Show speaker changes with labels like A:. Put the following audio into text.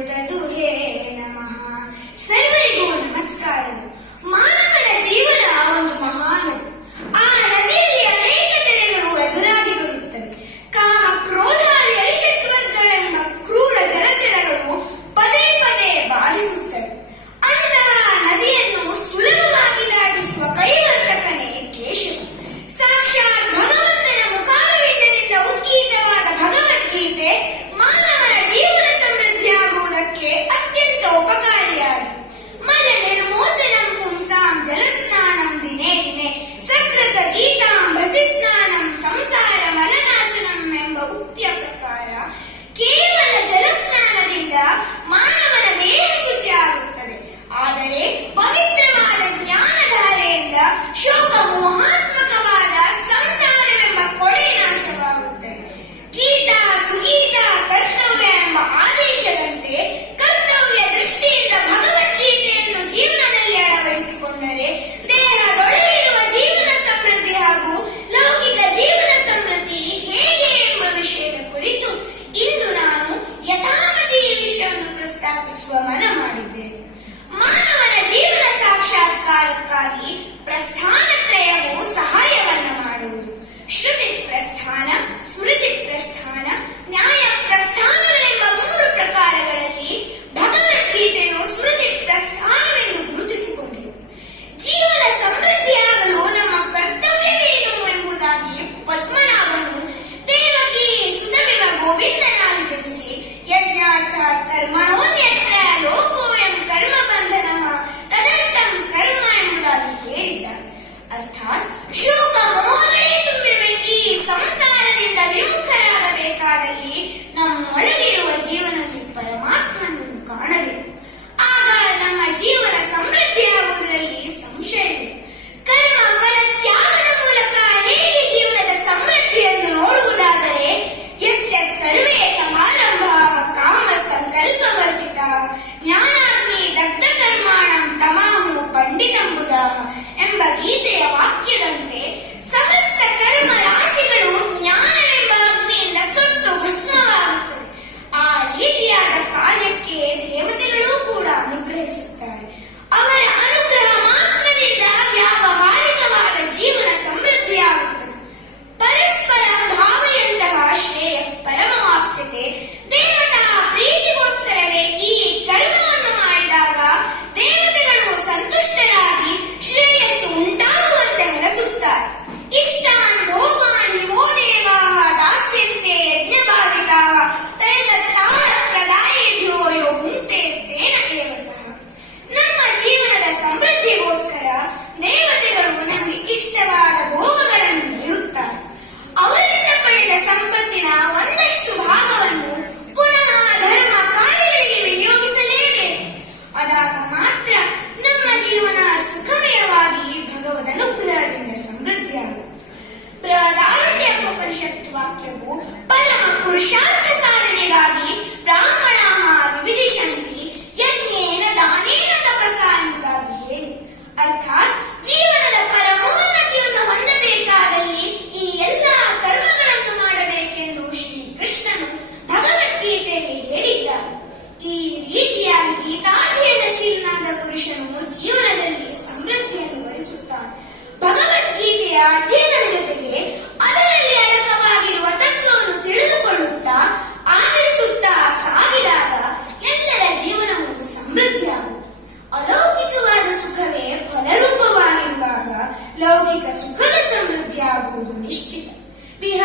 A: appointed ಕುರಿತು ಇಂದು ನಾನು ಯಥಾಮತಿ ವಿಷಯವನ್ನು ಪ್ರಸ್ತಾಪಿಸುವ ಮನ ಮಾಡಿದ್ದೇನೆ ಮಾನವನ ಜೀವನ ಸಾಕ್ಷಾತ್ಕಾರಕ್ಕಾಗಿ ಪ್ರಸ್ಥಾನತ್ರಯವೂ ಸಹಾಯವನ್ನು ಮಾಡುವುದು. ಶ್ರುತಿ ಪ್ರಸ್ಥಾನ ಸ್ಮೃತಿ ಪ್ರಸ್ಥಾನ, ನ್ಯಾಯ ಪ್ರಸ್ಥಾನಗಳೆಂಬ ಮೂರು ಪ್ರಕಾರಗಳಲ್ಲಿ ಭಗವಂತ ಒಳಗಿರುವ ಜೀವನದಲ್ಲಿ ಪರಮಾತ್ಮನ Majka su kada sam na Dijagu u Niškita, bih